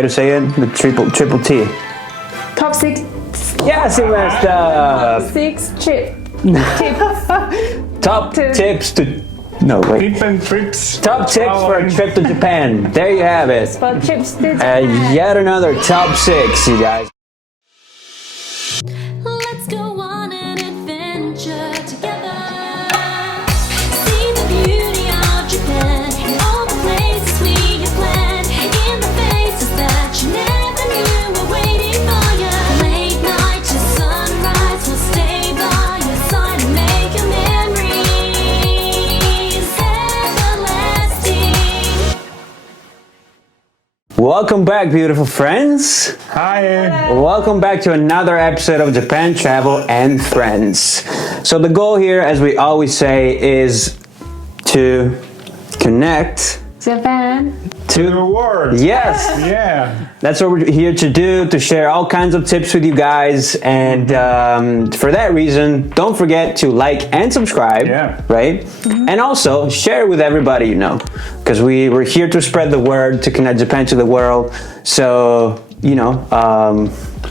try to say it? The triple T. Top 6. Yes, you messed up. 6 tips. Top tips to... No, wait. Tip and trips. Top tips for a trip to Japan. There you have it. For trips to Japan. Yet another top 6, you guys. Let's go on an adventure together. See the beauty of Japan, all the places we have planned, in the faces that you never knew were waiting for you. Late night to sunrise, we'll stay by your side and make your memories everlasting. Welcome back, beautiful friends. Hi. Welcome back to another episode of Japan Travel and Friends. So the goal here, as we always say, is to connect Japan. To the world. Yes, Yeah. that's what we're here to do, to share all kinds of tips with you guys. And for that reason, don't forget to like and subscribe, Yeah. right? And also share with everybody you know, because we're here to spread the word, to connect Japan to the world. So, you know,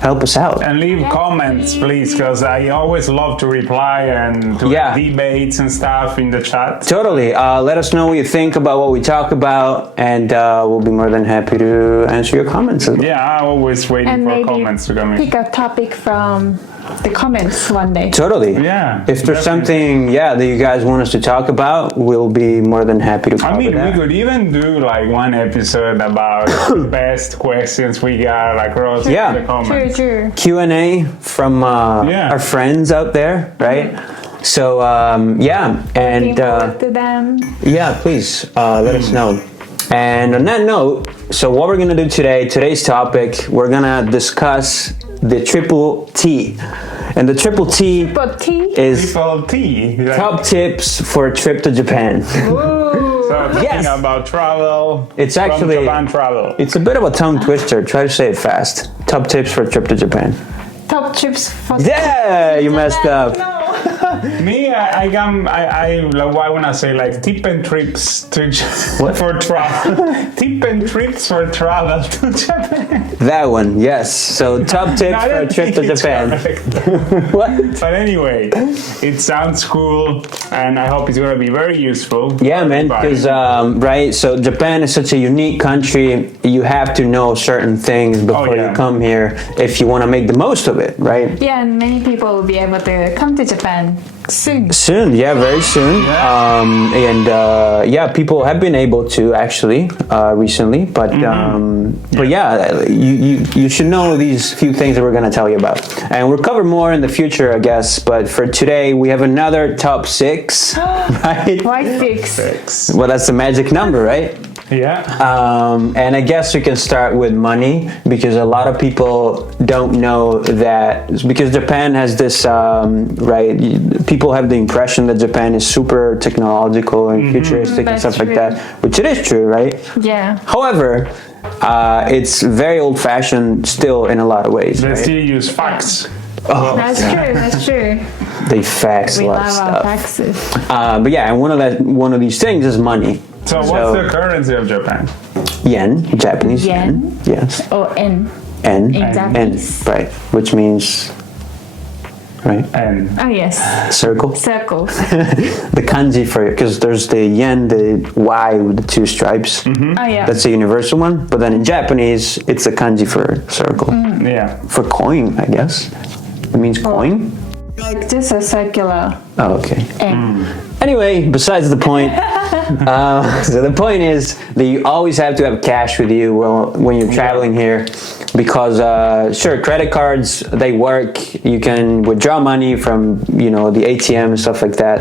help us out. And leave comments, please, because I always love to reply and to Yeah. debates and stuff in the chat. Totally. Let us know what you think about what we talk about, and we'll be more than happy to answer your comments as well. Yeah, I'm always waiting And for maybe comments to come in. pick a topic from the comments one day. Totally. Yeah, If there's definitely. something, that you guys want us to talk about, we'll be more than happy to cover I mean, that. we could even do like one episode about the best questions we got across Yeah. the comments. True. Q&A from Yeah. our friends out there, right? So, yeah. And Looking forward to them. yeah, please let us know. And on that note, so what we're going to do today's topic, we're going to discuss the triple T. And the triple T But tea. is Triple T. Like, top tips for a trip to Japan. so talking Yes. about travel. It's from actually- Japan travel. It's a bit of a tongue twister. Try to say it fast. Top tips for a trip to Japan. Top tips for Yeah, you messed up. Me, I want to say like tip and trips to for travel. Tip and trips for travel to Japan. That one, yes. So top tips I for a don't trip to think it's Japan. correct. What? But anyway, it sounds cool, and I hope it's gonna be very useful. Yeah, man. Everybody. Because right, so Japan is such a unique country. You have to know certain things before yeah. you come here if you want to make the most of it, right? Yeah, and many people will be able to come to Japan soon. Soon, yeah, very soon. Yeah. Yeah, people have been able to actually recently, but but yeah, you should know these few things that we're gonna tell you about, and we'll cover more in the future, I guess. But for today, we have another top 6, right? Why 6? Six. Well, that's the magic number, right? Yeah. And I guess we can start with money, because a lot of people don't know that, because Japan has this, right, people have the impression that Japan is super technological and futuristic and That's stuff like true. that, which it is true, right? Yeah. However, it's very old-fashioned still in a lot of ways, They right? still use fax. That's true. That's true. They fax a We lot of love our stuff. taxes. But yeah, and one of these things is money. So what's the currency of Japan? Yen, Japanese yen. Yen? Yes. Or N. N. In N, Japanese. right, which means, right, And Oh, yes. circle. Circles. The kanji for it, because there's the yen, the Y with the 2 stripes. Oh, yeah. That's a universal one. But then in Japanese, it's a kanji for circle. yeah. For coin, I guess. It means coin. Like just a circular Oh, okay. N. Anyway, besides the point. So the point is that you always have to have cash with you when you're traveling here, because sure, credit cards, they work. You can withdraw money from the ATM and stuff like that.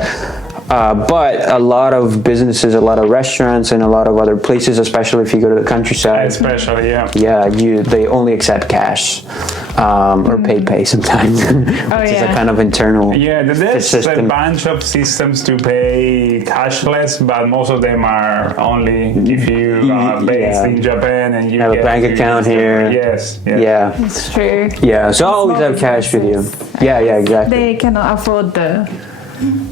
But a lot of businesses, a lot of restaurants, and a lot of other places, especially if you go to the countryside, Especially, yeah. yeah, they only accept cash or pay sometimes, which is a yeah. kind of internal Yeah, there's a system. bunch of systems to pay cashless, but most of them are only if you are based Yeah. in Japan and you Have a get bank to account use here. Yes. Yeah, It's true. yeah. So always Small have cash with you. businesses. Yeah, exactly. They cannot afford the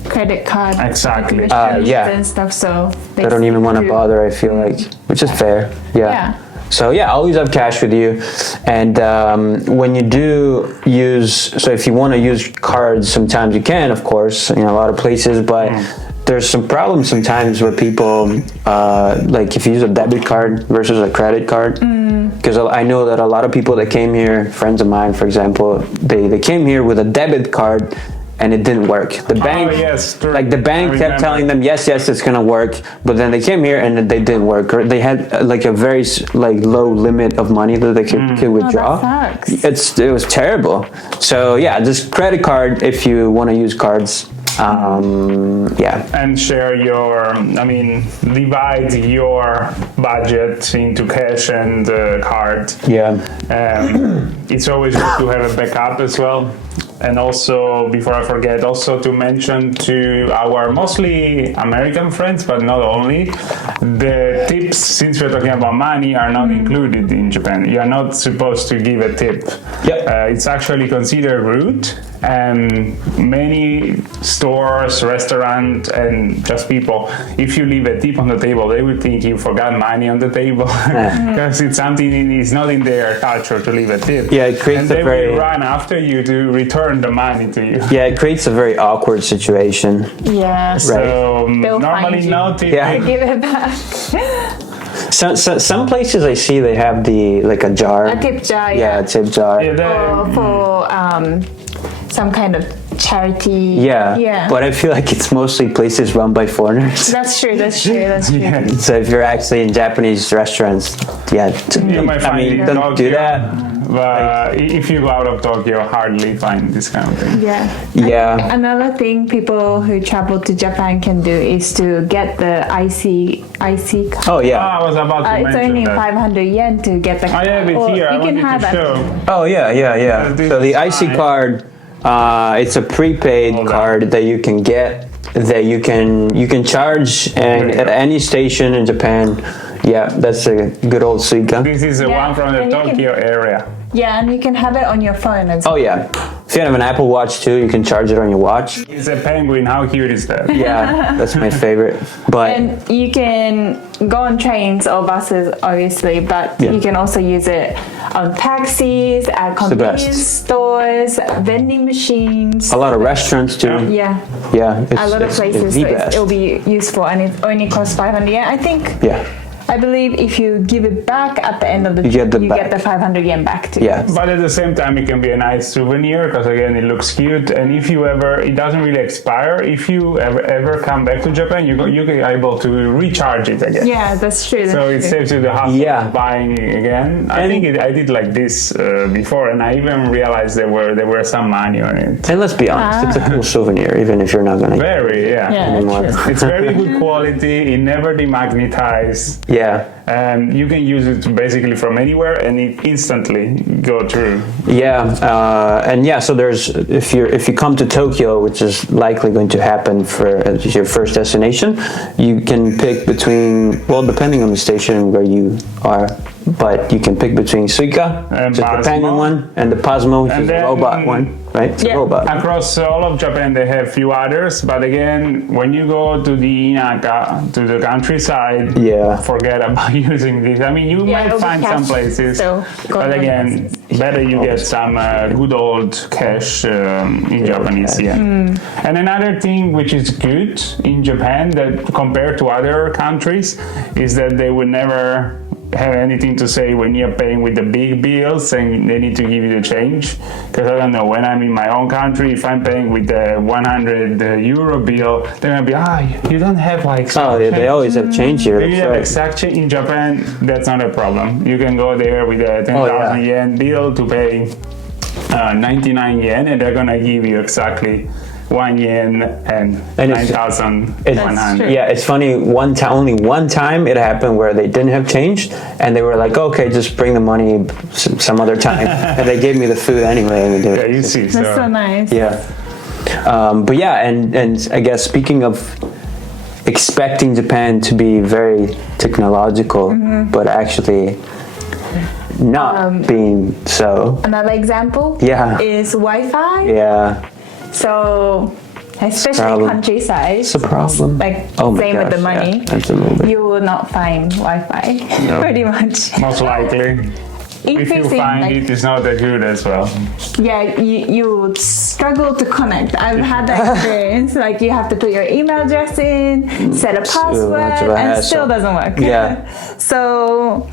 credit card Exactly. machines yeah. and stuff, so I don't even want to do- bother. I feel like, which is fair. Yeah. Yeah. So yeah, always have cash with you, and when you do use, so if you want to use cards, sometimes you can, of course, in a lot of places, but there's some problems sometimes where people, like if you use a debit card versus a credit card, because I know that a lot of people that came here, friends of mine, for example, they came here with a debit card and it didn't work. The bank, yes, true. like the bank I kept remember. telling them, yes, it's gonna work, but then they came here and they didn't work, or they had like a very like low limit of money that they could withdraw. that sucks. It was terrible. So yeah, just credit card if you want to use cards. Yeah. And share your, divide your budget into cash and card. Yeah. It's always good to have a backup as well. And also, before I forget, also to mention to our mostly American friends, but not only, the tips, since we're talking about money, are not included in Japan. You are not supposed to give a tip. Yep. It's actually considered rude, and many stores, restaurants, and just people, if you leave a tip on the table, they will think you forgot money on the table, because it's something, it's not in their culture to leave a tip. Yeah, it creates and a they very will run after you to return the money to you. yeah, it creates a very awkward situation. Yeah. So They'll normally find you. no tip. Yeah. Give it back. Some places I see they have the like a jar. A tip jar. Yeah, a tip jar. Yeah, For some kind of charity. Yeah. Yeah. But I feel like it's mostly places run by foreigners. That's true. That's true. That's true. Yeah. So if you're actually in Japanese restaurants, yeah, You might I find mean, in don't do Tokyo, that. But if you go out of Tokyo, hardly find this kind of thing. Yeah. Yeah. Another thing people who travel to Japan can do is to get the IC card. Oh Ah, yeah. I was about to It's mention only that. 500 yen to get the I card. have it Or here. I you can wanted have to it. show. Oh yeah. This So the is IC fine. card, it's a prepaid Hold on. card that you can get, that you can charge, and There you at go. any station in Japan. Yeah, that's a good old Suica. This is the Yeah, one from the and you can- Tokyo area. Yeah, and you can have it on your phone as well. Oh yeah. If you have an Apple Watch too, you can charge it on your watch. It's a penguin. How cute is that? Yeah, that's my favorite. But And you can go on trains or buses, obviously, but Yeah. you can also use it on taxis, at the best. convenience stores, vending machines. a lot of restaurants too. Yeah, Yeah, it's, a lot of it's places. the So best. it'll be useful, and it only costs 500 yen. I think. Yeah, I believe if you give it back at the end of the You trip, get the you back. get the 500 yen back too. yeah. But at the same time, it can be a nice souvenir because again, it looks cute. And if you ever, it doesn't really expire. If you ever come back to Japan, you can able to recharge it again. Yeah, that's true. So it That's true. saves you the hassle Yeah. of buying it again. I And- think I did like this before, and I even realized there were some money on it. And let's be honest, it's a cool souvenir, even if you're not gonna. Very, Yeah, Anymore. that's true. It's very good quality. It never demagnetizes. Yeah, And you can use it basically from anywhere, and it instantly go through. yeah, and yeah. So there's if you come to Tokyo, which is likely going to happen for your first destination, you can pick between, well, depending on the station where you are, but you can pick between Suica, And which is the Pasmo. penguin one, and the Pasmo, which And is the then- robot one, right? It's a Yeah. robot. Across all of Japan, they have few others, but again, when you go to the Inaka, to the countryside, Yeah. forget about using this. I mean, you Yeah, might it'll be find some cash, places, so go but on again, better you get some good old cash in Japanese yen. And another thing which is good in Japan that compared to other countries is that they would never have anything to say when you're paying with the big bills and they need to give you the change. Because I don't know, when I'm in my own country, if I'm paying with the 100 euro bill, they're gonna be, you don't have like some Oh, yeah, they change." always have change here. Do you That's have right. exact change? In Japan, that's not a problem. You can go there with a 10,000 yeah. yen bill to pay 99 yen, and they're gonna give you exactly 1 yen and And it's- 9,100. Yeah, it's funny. Only one time it happened where they didn't have change, and they were like, "Okay, just bring the money some other time," and they gave me the food anyway. And they Yeah, did. you see. That's so nice. Yeah. But yeah, and I guess speaking of expecting Japan to be very technological, but actually not being so. Another example Yeah. is Wi-Fi. Yeah. So especially problem. countryside. It's a problem. Like Oh my same with the gosh, money. yeah, absolutely. You will not find Wi-Fi pretty much. Most likely. If you Increasing, find like, it, it's not that good as well. yeah, you would struggle to connect. I've had that experience. Like you have to put your email address in, set a password, much of a and it hassle. still doesn't work. Yeah. So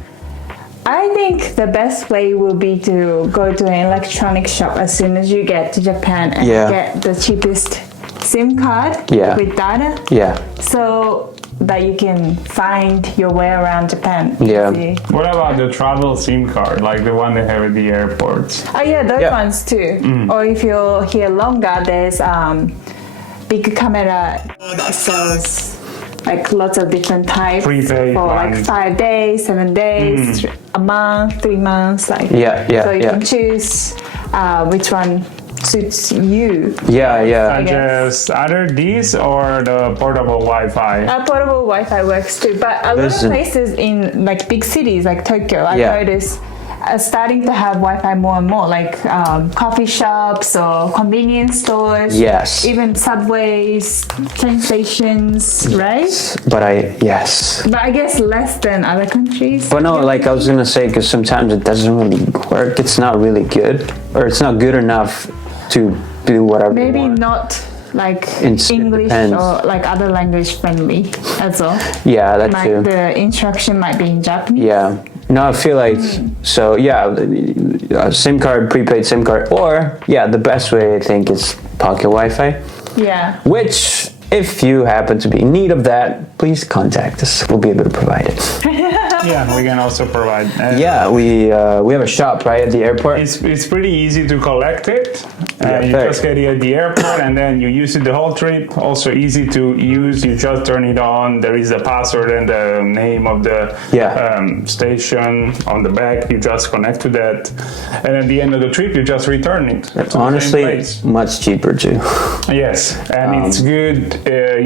I think the best way will be to go to an electronic shop as soon as you get to Japan and Yeah. get the cheapest SIM card Yeah. with data, Yeah. so that you can find your way around Japan. Yeah. easy. What about the travel SIM card, like the one they have at the airports? Oh yeah, those Yeah. ones too. Or if you're here longer, there's big camera that sells like lots of different types Prepaid for like ones. 5 days, 7 days, a month, 3 months. Like Yeah, yeah, So you yeah. can choose which one suits you. Yeah, yeah. I guess. Just either these or the portable Wi-Fi. Portable Wi-Fi works too, but a lot There's of a- places in like big cities like Tokyo, I Yeah. noticed starting to have Wi-Fi more and more, like coffee shops or convenience stores. Yes. Even subways, train stations, right? Yes. But I guess less than other countries. But no, like I was gonna say, because sometimes it doesn't really work. It's not really good, or it's not good enough to do whatever. you Maybe want. not like It English depends. or like other language friendly as well. Yeah, that Like too. the instruction might be in Japanese. Yeah. No, I feel like so. Yeah, SIM card, prepaid SIM card, or yeah, the best way I think is pocket Wi-Fi. Yeah. Which, if you happen to be in need of that, please contact us. We'll be able to provide it. Yeah, we can also provide. And Yeah, we have a shop right at the airport. It's pretty easy to collect it. You very. just get it at the airport and then you use it the whole trip. Also easy to use. You just turn it on. There is a password and the name of the station on the back. You just connect to that. And at the end of the trip, you just return it. to the same Honestly, place. much cheaper too. Yes, and it's good.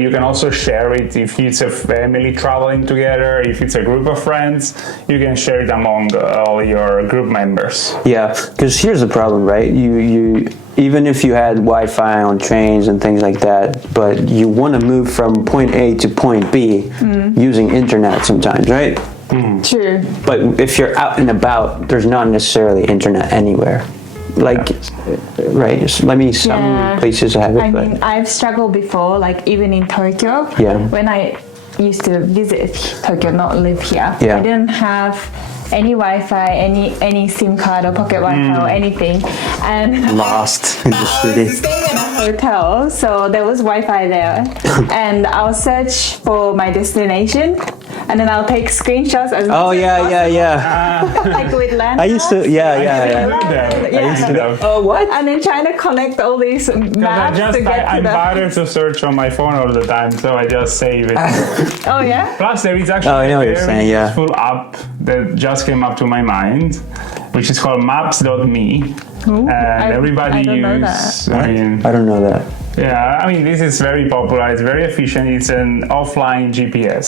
You can also share it if it's a family traveling together. If it's a group of friends, you can share it among all your group members. Yeah, because here's the problem, right? You even if you had Wi-Fi on trains and things like that, but you want to move from point A to point B using internet sometimes, right? True. But if you're out and about, there's not necessarily internet anywhere. Like, right? Some Yeah. places have it, I but mean, I've struggled before, like even in Tokyo. Yeah. When I used to visit Tokyo, not live here. Yeah. I didn't have any Wi-Fi, any SIM card or pocket Wi-Fi or anything, and lost in the I city. was staying in a hotel, so there was Wi-Fi there, and I'll search for my destination, and then I'll take screenshots. As Oh much as yeah. possible, like with landmarks. I used to, yeah. Do that. Yeah. I used to do. Oh what? And then trying to connect all these I maps to get to I'm the. bothered to search on my phone all the time, so I just save it. Oh yeah. Plus, there is actually Oh, I know a what you're very saying, yeah. useful app that just came up to my mind, which is called Maps.me. And everybody I don't know uses. I mean, I don't know that. yeah, I mean, this is very popular. It's very efficient. It's an offline GPS.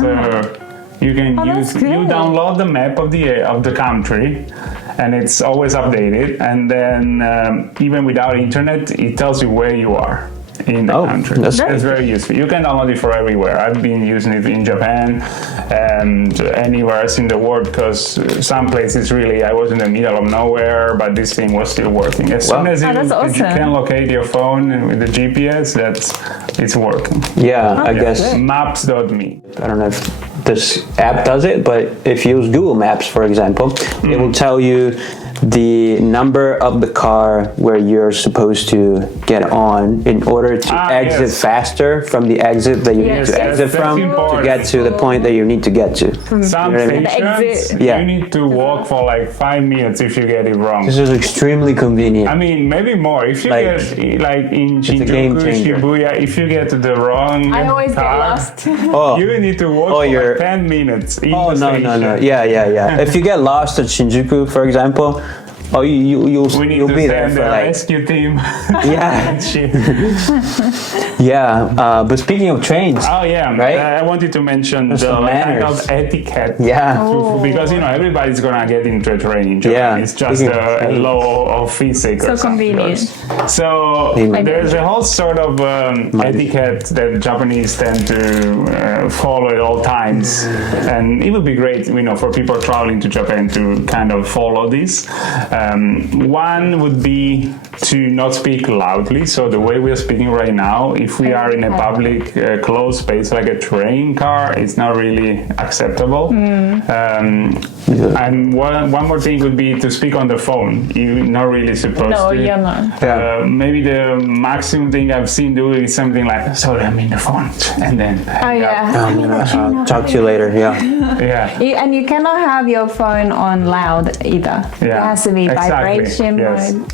So you can that's you good. download the map of the country, and it's always updated. And then even without internet, it tells you where you are in the country. that's That's very useful. You can download it for everywhere. I've been using it in Japan and anywhere else in the world because some places really I was in the middle of nowhere, but this thing was still working. As soon as that's you awesome. can locate your phone with the GPS, it's working. Yeah, I guess. Maps.me. I don't know if this app does it, but if you use Google Maps, for example, it will tell you the number of the car where you're supposed to get on in order to exit yes. faster from the exit that you Yes, need to yes, exit that's from to important. get to the point that you need to get to. Some You know what I mean? stations, exit. Yeah. you need to walk for like 5 minutes if you get it wrong. This is extremely convenient. I mean, maybe more. If you Like, get, like in a game Shinjuku, changer. Shibuya, if you get to the wrong I always get car, lost. Oh, you need to walk Oh, for you're- like 10 minutes in oh the no, station. no. Yeah. If you get lost at Shinjuku, for example, Oh, you'll We need you'll to be there send for the like rescue team. yeah Shit. yeah. But speaking of trains, Oh yeah, Right? I wanted to mention the some kind manners. of etiquette. yeah. Because everybody's gonna get into a train in Japan. Yeah. It's just Speaking of a trains. law of physics. So or something. convenient. So Amen. there's a whole sort of etiquette that Japanese tend to follow at all times, and it would be great, for people traveling to Japan to kind of follow this. One would be to not speak loudly. So the way we are speaking right now, if we are in a public closed space like a train car, it's not really acceptable. And one more thing would be to speak on the phone. You're not really supposed No, to. you're not. Yeah. Maybe the maximum thing I've seen do is something like, sorry, I'm in the phone, and then hang up. yeah. I'm gonna talk to you later. Yeah. Yeah. And you cannot have your phone on loud either. It Yeah, has to be exactly, vibration yes. mode.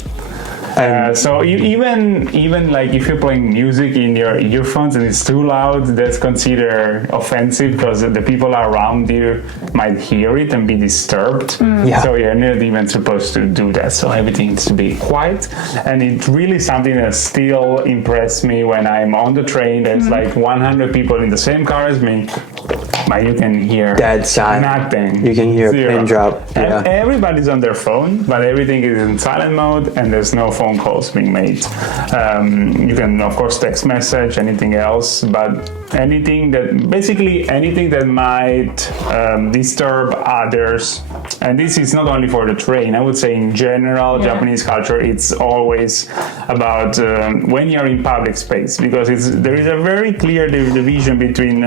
So even like if you're playing music in your earphones and it's too loud, that's considered offensive because the people around you might hear it and be disturbed. Yeah. So you're not even supposed to do that. So everything needs to be quiet. And it's really something that still impressed me when I'm on the train. There's like 100 people in the same car as me. But you can hear Dead silent. nothing. You can hear a Zero. pin drop. Yeah. Everybody's on their phone, but everything is in silent mode and there's no phone calls being made. You can, of course, text message, anything else, but anything that might disturb others. And this is not only for the train. I would say in general, Japanese culture, it's always about when you're in public space, because there is a very clear division between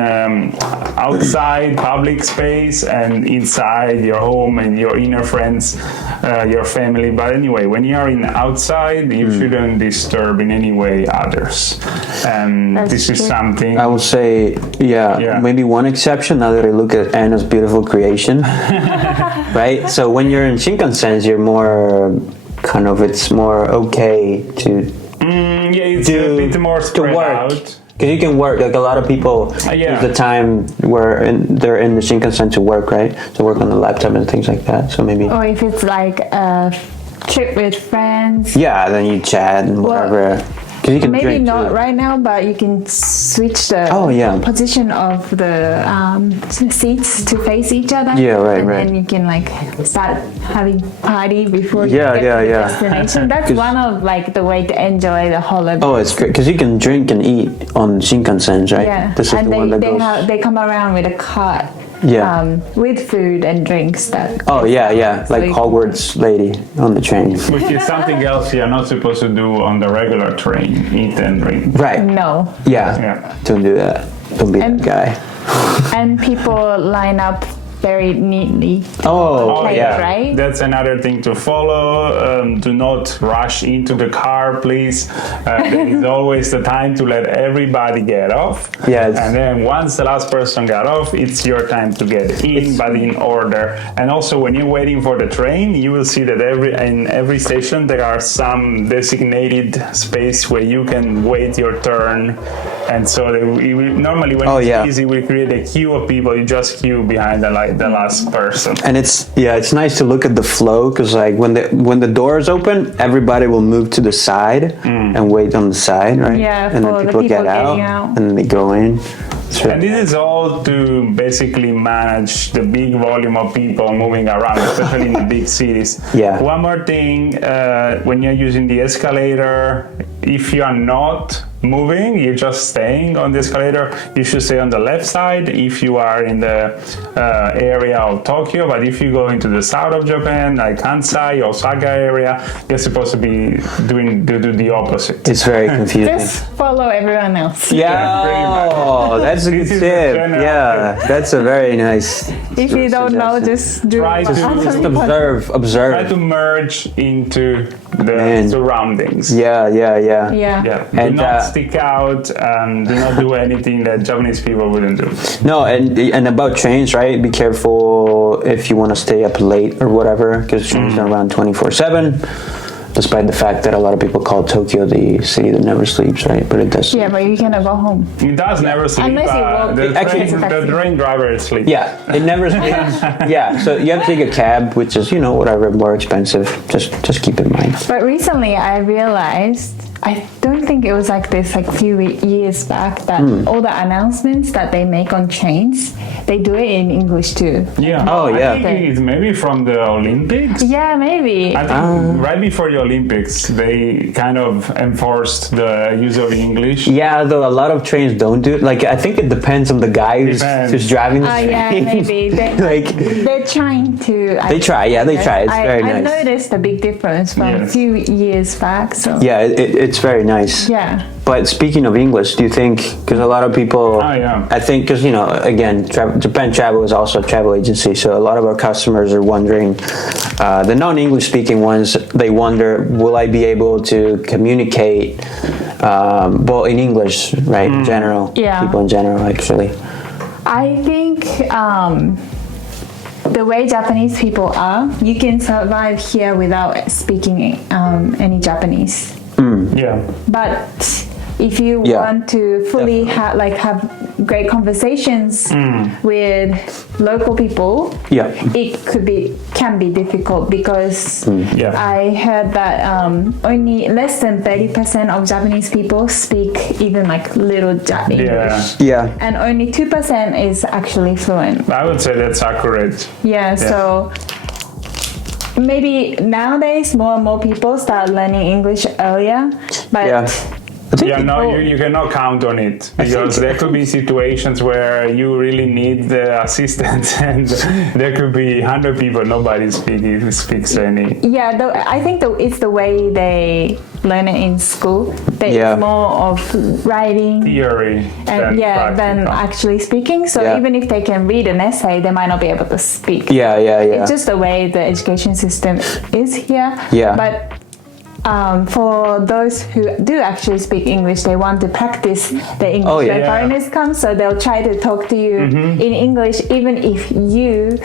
outside public space and inside your home and your inner friends, your family. But anyway, when you are in outside, you shouldn't disturb in any way others. And this is something. I would say, Yeah. maybe one exception. Now that I look at Anna's beautiful creation, right? So when you're in Shinkansen, you're more it's more okay to It's a bit more spread work. out. Because you can work, like a lot of people, Yeah. use the time where they're in the Shinkansen to work, right? To work on the laptop and things like that. So maybe, Or if it's like a trip with friends. yeah, then you chat and whatever. Because you can Maybe drink not too. right now, but you can switch the Oh, yeah. position of the seats to face each other. Yeah, right, and right. then you can like start having party before you Yeah, get yeah, to the yeah. destination. That's 'Cause- one of like the way to enjoy the holiday. Oh, it's great because you can drink and eat on Shinkansen, right? Yeah, This is and the one that they goes. they come around with a cart. Yeah. With food and drinks. That. Oh yeah, yeah, So like you- Hogwarts lady on the train. Which is something else you're not supposed to do on the regular train, eat and drink. Right. No. Yeah. Yeah. Don't do that. Don't be that guy. And people line up very neatly. Oh, Like, yeah. right? That's another thing to follow. Do not rush into the car, please. There is always the time to let everybody get off. Yes. And then once the last person got off, it's your time to get in, but in order. And also, when you're waiting for the train, you will see that in every station there are some designated space where you can wait your turn. And so normally when it's easy, we create a queue of people. You just queue behind the last person. And it's nice to look at the flow because like when the doors open, everybody will move to the side and wait on the side, right? Yeah, and for then the people people get out, getting out. and then they go in. It's And this is all to basically manage the big volume of people moving around, especially in the big cities. Yeah. One more thing, when you're using the escalator, if you are not moving, you're just staying on the escalator, you should stay on the left side if you are in the area of Tokyo. But if you go into the south of Japan, like Kansai, Osaka area, you're supposed to be do the opposite. It's very confusing. Just follow everyone else. Yeah, pretty much. oh, that's a good This is tip. a general Yeah, that's a very nice. If you don't know, suggestion. just do Try it. to- Just Try observe. to merge into the Man. surroundings. Yeah. Yeah. Yeah, And, do not uh, stick out and do not do anything that Japanese people wouldn't do. No, and about trains, right? Be careful if you want to stay up late or whatever, because trains don't run 24/7. despite the fact that a lot of people call Tokyo the city that never sleeps, right? But it does. Yeah, but you cannot go home. It does never sleep. Unless you walk. The train driver sleeps. Yeah, it never sleeps. Yeah, so you have to take a cab, which is, whatever, more expensive. Just keep in mind. But recently I realized, I don't think it was like this like few years back, that all the announcements that they make on trains, they do it in English too. Yeah. Oh, yeah. I think it's maybe from the Olympics. Yeah, maybe. I think right before the Olympics, they kind of enforced the use of English. Yeah, though a lot of trains don't do it. Like, I think it depends on the guy who's driving the train. Yeah, maybe. They're trying to. They try. It's very nice. I noticed a big difference from a few years back. So. Yeah, it's very nice. Yeah. But speaking of English, do you think, because a lot of people, I think, because, again, Japan Travel is also a travel agency, so a lot of our customers are wondering, the non-English speaking ones, they wonder, will I be able to communicate, in English, right, in general? Yeah. People in general, actually. I think the way Japanese people are, you can survive here without speaking any Japanese. Yeah. But if you want to fully have great conversations with local people, it can be difficult because I heard that only less than 30% of Japanese people speak even like little English. Yeah. And only 2% is actually fluent. I would say that's accurate. Yeah. So maybe nowadays more and more people start learning English earlier, but you cannot count on it, because there could be situations where you really need the assistance, and there could be 100 people, nobody speaks any. Yeah, I think it's the way they learn it in school. It's more of writing theory than actually speaking. So even if they can read an essay, they might not be able to speak. It's just the way the education system is here. But for those who do actually speak English, they want to practice the English when foreigners come, so they'll try to talk to you in English, even if you,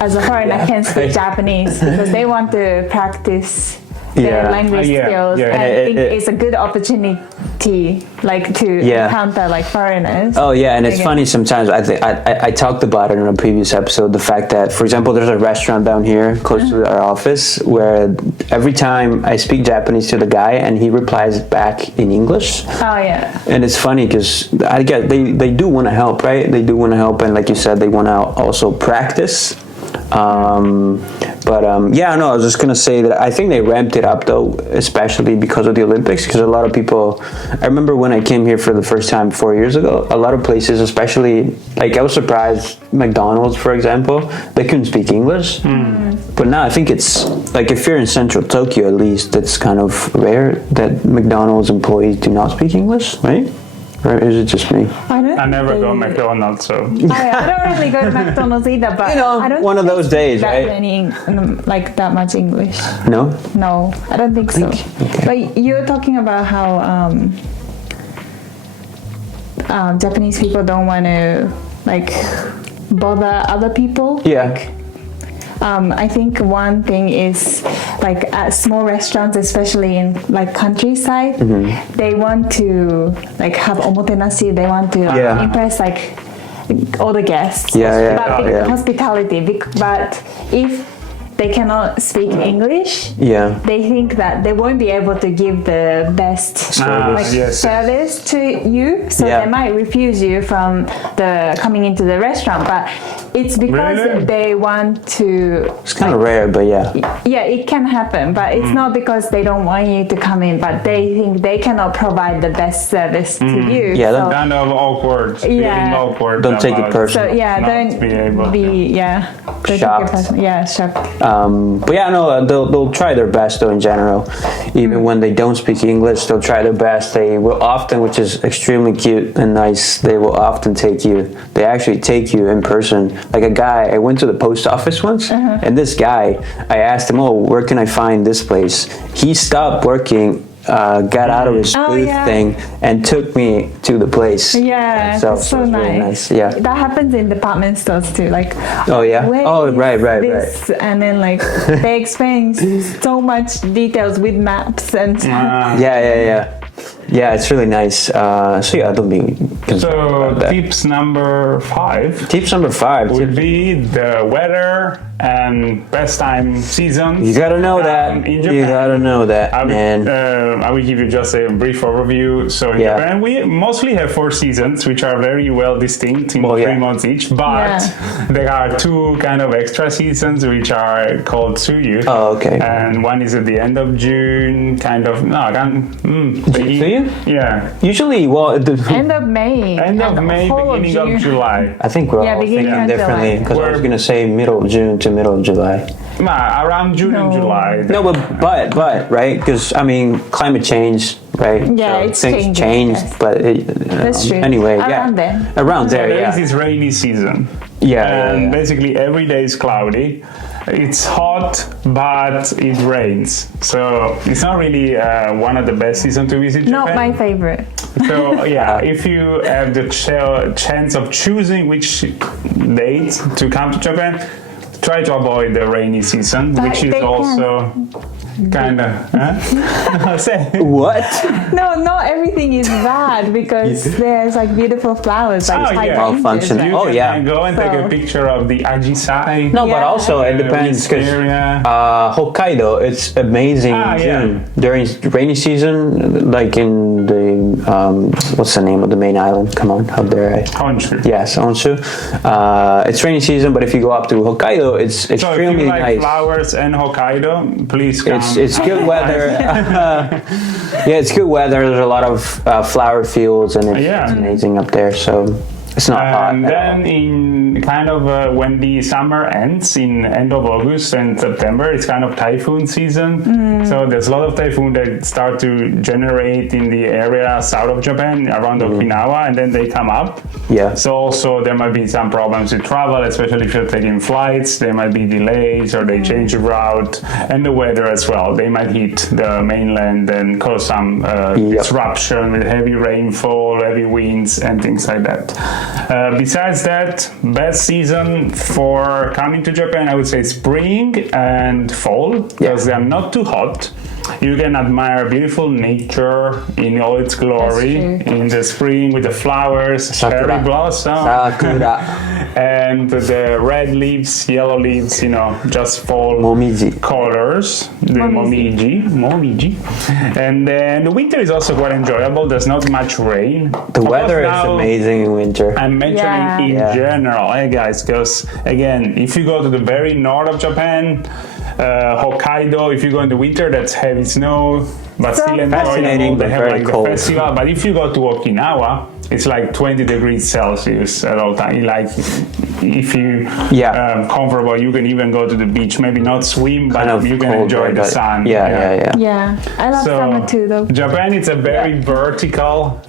as a foreigner, can speak Japanese, because they want to practice their language skills. And I think it's a good opportunity, to encounter foreigners. Oh yeah, and it's funny sometimes. I talked about it in a previous episode. The fact that, for example, there's a restaurant down here close to our office where every time I speak Japanese to the guy and he replies back in English. Oh yeah. And it's funny because I guess they do want to help, right? They do want to help, and like you said, they want to also practice. I was just gonna say that I think they ramped it up though, especially because of the Olympics, because a lot of people, I remember when I came here for the first time 4 years ago, a lot of places, especially, I was surprised, McDonald's, for example, they couldn't speak English. But now I think it's, if you're in central Tokyo at least, it's kind of rare that McDonald's employees do not speak English, right? Or is it just me? I never go to McDonald's, so. I don't really go to McDonald's either, but I don't one of those days, right? That much English. No? No, I don't think so. Okay. But you're talking about how Japanese people don't want to bother other people. Yeah. I think one thing is at small restaurants, especially in countryside, they want to have Omotenashi. They want to impress all the guests. About hospitality. But if they cannot speak English, they think that they won't be able to give the best service to you, so they might refuse you from coming into the restaurant. But it's because they want to. It's kind of rare, but it can happen, but it's not because they don't want you to come in, but they think they cannot provide the best service to you. So, kind of awkward. Feeling awkward. Don't take it personal. So don't be shocked. Shocked. They'll try their best though in general. Even when they don't speak English, they'll try their best. They will often, which is extremely cute and nice, they will often they actually take you in person. Like a guy, I went to the post office once, and this guy, I asked him, where can I find this place? He stopped working got out of his booth thing and took me to the place. Yeah, so that's so nice. Really nice. Yeah, that happens in department stores too. Like, oh yeah, right. And then like they explain so much details with maps and yeah, it's really nice. So yeah, don't be concerned about that. Tips number 5. Tips number 5 would be the weather and best time season. You gotta know that. In Japan. You gotta know that, man. I will give you just a brief overview. So in Japan, we mostly have 4 seasons, which are very well distinct in 3 months each. But there are 2 kind of extra seasons, which are called Tsuyu. Oh, okay. And one is at the end of June, Tsuyu? Yeah. Usually, end of May. End of May, beginning of July. I think we're all thinking differently because I was gonna say middle of June to middle of July. Around June and July. No, but right? Because I mean, climate change, right? Yeah, so it's things changed, but that's true. Anyway, around there. There is this rainy season. And basically every day is cloudy. It's hot, but it rains. So it's not really one of the best seasons to visit Japan. Not my favorite. So if you have the chance of choosing which date to come to Japan, try to avoid the rainy season, which is also kind of what? No, not everything is bad because there's like beautiful flowers like functional. You can go and take a picture of the ajisai. No, but also it depends because Hokkaido, it's amazing in June during rainy season, like in the what's the name of the main island? Come on, how dare I? Honshu. Yes, Honshu. It's rainy season, but if you go up to Hokkaido, it's extremely if you like nice. Flowers and Hokkaido, please come. It's good weather. It's good weather. There's a lot of flower fields, and it's amazing up there. So it's not hot. And then in kind of when the summer ends in end of August and September, it's kind of typhoon season. So there's a lot of typhoon that start to generate in the area south of Japan around Okinawa, and then they come up. Yeah. So also there might be some problems with travel, especially if you're taking flights. There might be delays or they change the route, and the weather as well. They might hit the mainland and cause some disruption with heavy rainfall, heavy winds, and things like that. Besides that, best season for coming to Japan, I would say spring and fall, because they're not too hot. You can admire beautiful nature in all its glory in the spring with the flowers, cherry blossom, and the red leaves, yellow leaves, just fall colors, the momiji. And then the winter is also quite enjoyable. There's not much rain. The weather is amazing in winter. I'm mentioning in general, guys, because again, if you go to the very north of Japan, Hokkaido, if you go in the winter, that's heavy snow, but still enjoyable. They have like the festival. But if you go to Okinawa, it's like 20 degrees Celsius at all time. Like if you comfortable, you can even go to the beach. Maybe not swim, but you can enjoy the sun. Yeah, I love summer too, though. Japan is a very vertical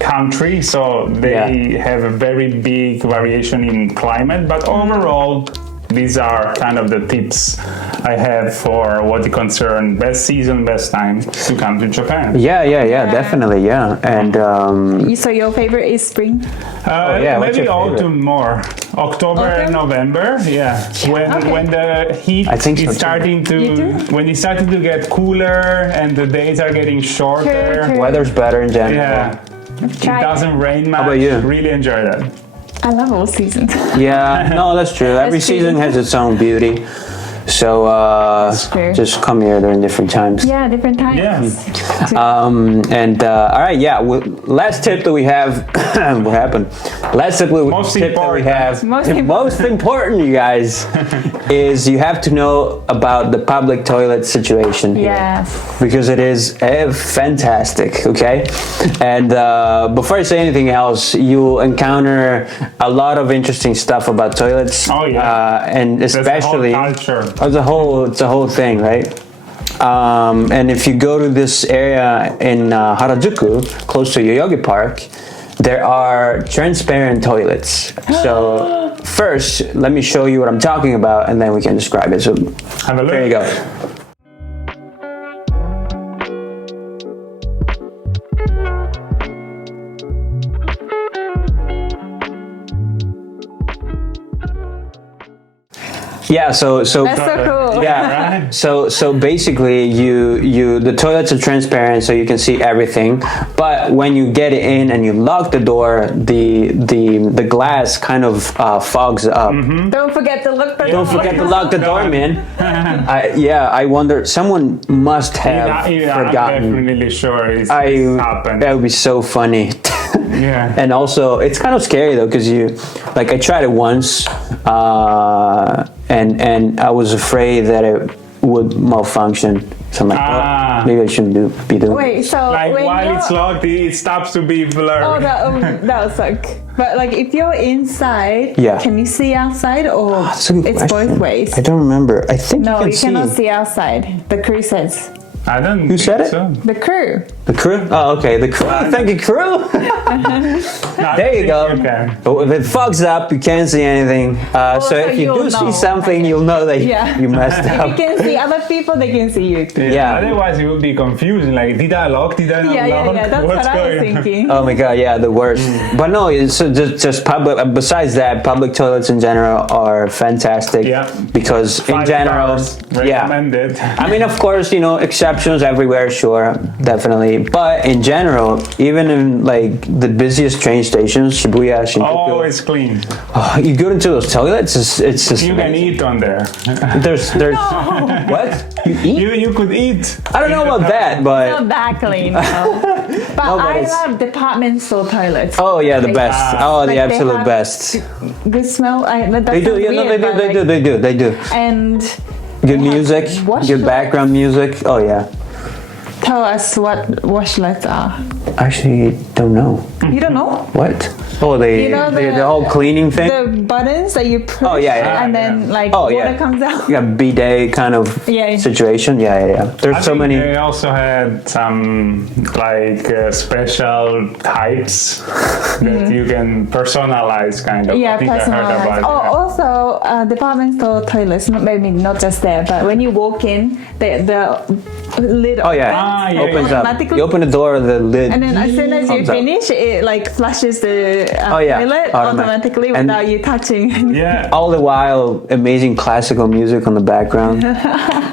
country, so they have a very big variation in climate. But overall, these are kind of the tips I have for what concern best season, best time to come to Japan. Yeah, definitely, And so your favorite is spring? Maybe autumn more. October and November, when the heat is starting when it's starting to get cooler and the days are getting shorter. Weather's better in general. Yeah, it doesn't rain much. How about you? Really enjoy that. I love all seasons. No, that's true. Every season has its own beauty. So just come here during different times. Yeah, different times. All right, last tip that we have. What happened? Last tip that we have. Most important, you guys, is you have to know about the public toilet situation here. Yes. Because it is fantastic, okay? And before I say anything else, you'll encounter a lot of interesting stuff about toilets. Oh, yeah. And especially... There's a whole culture. It's a whole thing, right? And if you go to this area in Harajuku, close to Yoyogi Park, there are transparent toilets. So first, let me show you what I'm talking about, and then we can describe it. So have a look. There you go. Yeah, so That's so cool. yeah, so basically the toilets are transparent, so you can see everything. But when you get in and you lock the door, the glass kind of fogs up. Mm-hmm. Don't forget to lock the door. Don't forget to lock the door, man. I wonder. Someone must have forgotten. I'm definitely sure it's happened. That would be so funny. Yeah. And also, it's kind of scary though, because I tried it once, and I was afraid that it would malfunction. So I'm like, well, maybe I shouldn't be doing. Wait, so Like when while you're... it's locked, it stops to be blurred. Oh, that would suck. But like, if you're inside, Yeah. can you see outside, or That's a good it's question. both ways? I don't remember. I think No, you you can see. cannot see outside. The crew says. I don't. Who think said it? So. The crew. The crew? Oh, okay. The crew. Thank you, crew. No, There you go. You can. But if it fogs up, you can't see anything. So if you you'll do see know. something, you'll know that Yeah. you messed If you up. can see other people, they can see you too. Yeah. Otherwise, you would be confused. Like, did I lock? Did I not lock? Yeah. That's What's what I was going on? thinking. Oh my god, yeah, the worst. But no, it's just public. Besides that, public toilets in general are fantastic. Yeah. Because in 5 general, stars yeah. recommended. I mean, of course, exceptions everywhere, sure, definitely. But in general, even in like the busiest train stations, Shibuya, Shinkansen, Always clean. you go into those toilets, it's just You can amazing. eat on there. There's what? You eat? You could eat. I don't know about that, but Not that clean. No. But No, but I it's- love department store toilets. oh yeah, the best. Oh, Like the they absolute have best. Good smell. That They do, sounds yeah, no, weird, but they do. And Good They have music, washlet. good background music. Oh yeah. tell us what washlets are. Actually, don't know. You don't know? What? Oh, You know the whole cleaning thing. The buttons that you push, Oh, yeah. and then like Oh, water yeah. comes out. Yeah, bidet kind of Yeah. situation. Yeah. There's I so think many. They also had some like special types that you can personalize, kind of. Yeah, I think I heard personalized. about Oh, that. also department store toilets. Maybe not just there, but when you walk in, the lid. Oh yeah, Ah, yeah, opens yeah. up. Automatically. You open the door, the lid. And then as soon as you comes up. finish, it like flushes the Oh, yeah. toilet automatically And- without you touching. Yeah. All the while, amazing classical music on the background.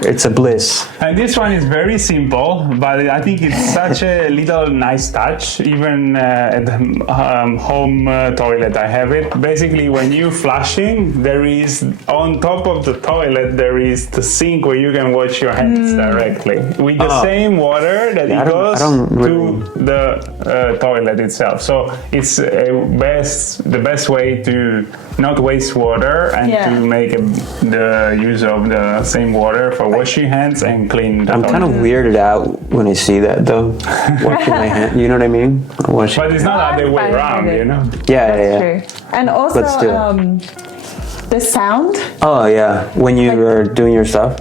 It's a bliss. And this one is very simple, but I think it's such a little nice touch. Even at the home toilet, I have it. Basically, when you're flushing, there is on top of the toilet there is the sink where you can wash your hands directly with the Oh. same water that Yeah, it goes I don't really- to the toilet itself. So it's the best way to not waste water and Yeah. to make the use of the same water for washing hands and clean the I'm kind of weirded out when I see that though. Washing my hand, you know what I mean? Washing. But it's not the other I'm way fine with around, it. you know? Yeah. True. And also But still. the sound. Oh yeah, when you are doing your stuff.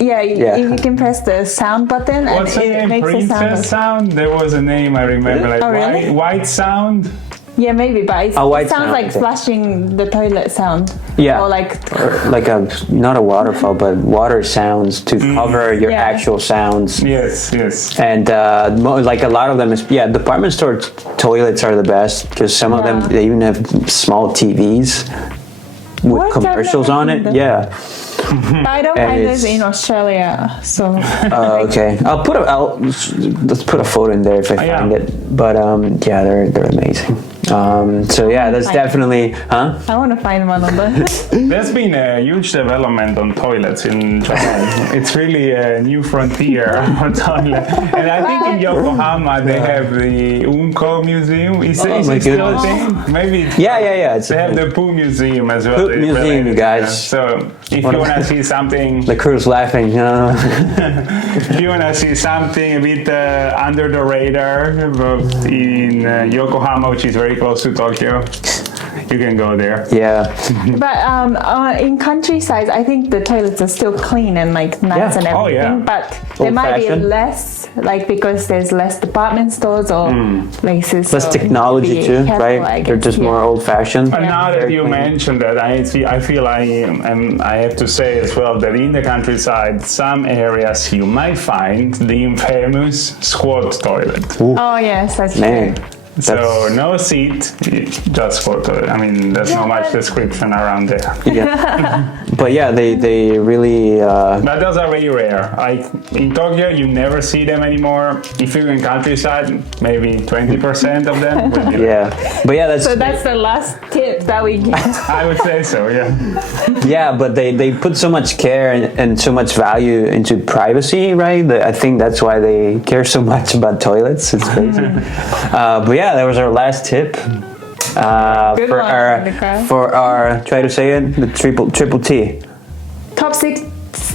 Yeah, Yeah. you can press the sound button What's and the it name? makes a Princess sound. sound? There was a name I remember, like Oh, really? white sound. Yeah, maybe, but A white it sounds sound, like okay. flushing the toilet sound. Yeah. Or like Or like a not a waterfall, but water sounds to cover your Yeah. actual sounds. Yes. And like a lot of them is department store toilets are the best because some of them Yeah. they even have small TVs with What? commercials on it. I've never Yeah. But I don't And find this it's- in Australia, so Okay. Let's put a photo in there if I Yeah. find it. But yeah, they're amazing. So yeah, that's Fine. definitely I want to find one of those. There's been a huge development on toilets in Japan. It's really a new frontier on toilet. And I think in Yokohama they have the Unko Museum. Is Oh it my still a goodness. thing? Maybe it's Yeah. It's They have the Poo Museum as well. Poo It's Museum, related, you guys. yeah. So if you want to see something, the crew's laughing. if you want to see something a bit under the radar in Yokohama, which is very close to Tokyo, you can go there. Yeah. But in countryside, I think the toilets are still clean and like nice Yeah. and Oh, everything. yeah. But there might be Old-fashioned. less, like because there's less department stores or places. Less so you need to technology be too, careful, right? I They're guess. just Yeah. more old-fashioned. And now that Very you clean. mentioned that, I feel I have to say as well that in the countryside, some areas you might find the infamous squat toilet. Oh yes, that's Man. true. So no seat, just for toilet. I mean, there's not much description around there. Yeah. But yeah, they really. But those are very rare. Like in Tokyo, you never see them anymore. If you're in countryside, maybe 20% of them will be there. Yeah. But yeah, So that's the last tip that we get. I would say so, yeah. Yeah, but they put so much care and so much value into privacy, right? I think that's why they care so much about toilets. It's crazy. But yeah, that was our last tip. For our try to say it, the triple T. Top 6.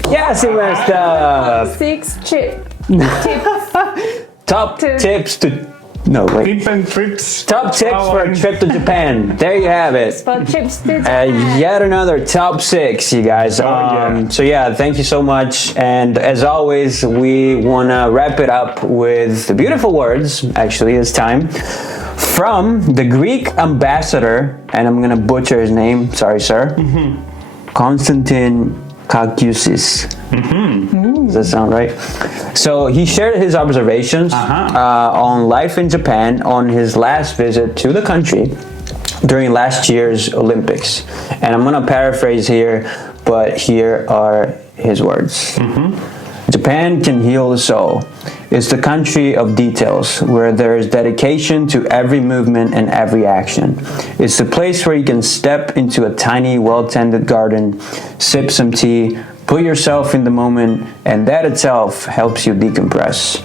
Yes, it was Top 6 tips. top tips to. No, wait. Tip and trips. Top tips for a trip to Japan. There you have it. For trips to Japan. Yet another top 6, you guys. So yeah, thank you so much. And as always, we want to wrap it up with the beautiful words, actually, this time, from the Greek ambassador, and I'm going to butcher his name, sorry, sir, Konstantin Kakousis. Does that sound right? So he shared his observations on life in Japan on his last visit to the country during last year's Olympics. And I'm going to paraphrase here, but here are his words. Japan can heal the soul. It's the country of details, where there is dedication to every movement and every action. It's the place where you can step into a tiny, well-tended garden, sip some tea, put yourself in the moment, and that itself helps you decompress.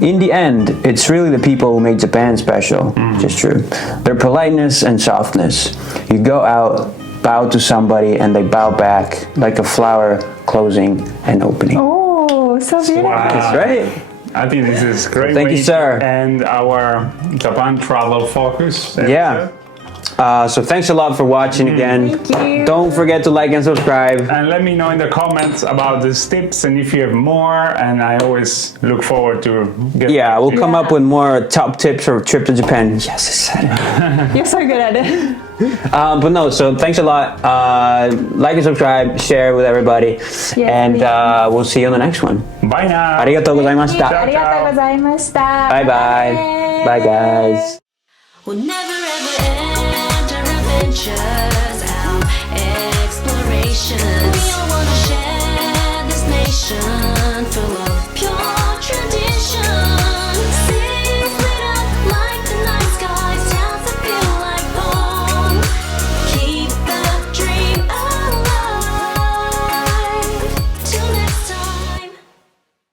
In the end, it's really the people who make Japan special, which is true. Their politeness and softness. You go out, bow to somebody, and they bow back like a flower closing and opening. Oh, so beautiful. Wow. That's right. I think this is great. Thank you, sir. And our Japan travel focus. Yeah. So thanks a lot for watching again. Thank you. Don't forget to like and subscribe. And let me know in the comments about these tips and if you have more. And I always look forward to getting. Yeah, we'll come up with more top tips for a trip to Japan. Yes, I said it. You're so good at it. But no, so thanks a lot. Like and subscribe, share with everybody. Yes, and we'll see you on the next one. Bye now. ありがとうございました。ありがとうございました。Bye bye. Bye guys. We'll never ever enter adventures out exploration. We all wanna share this nation full of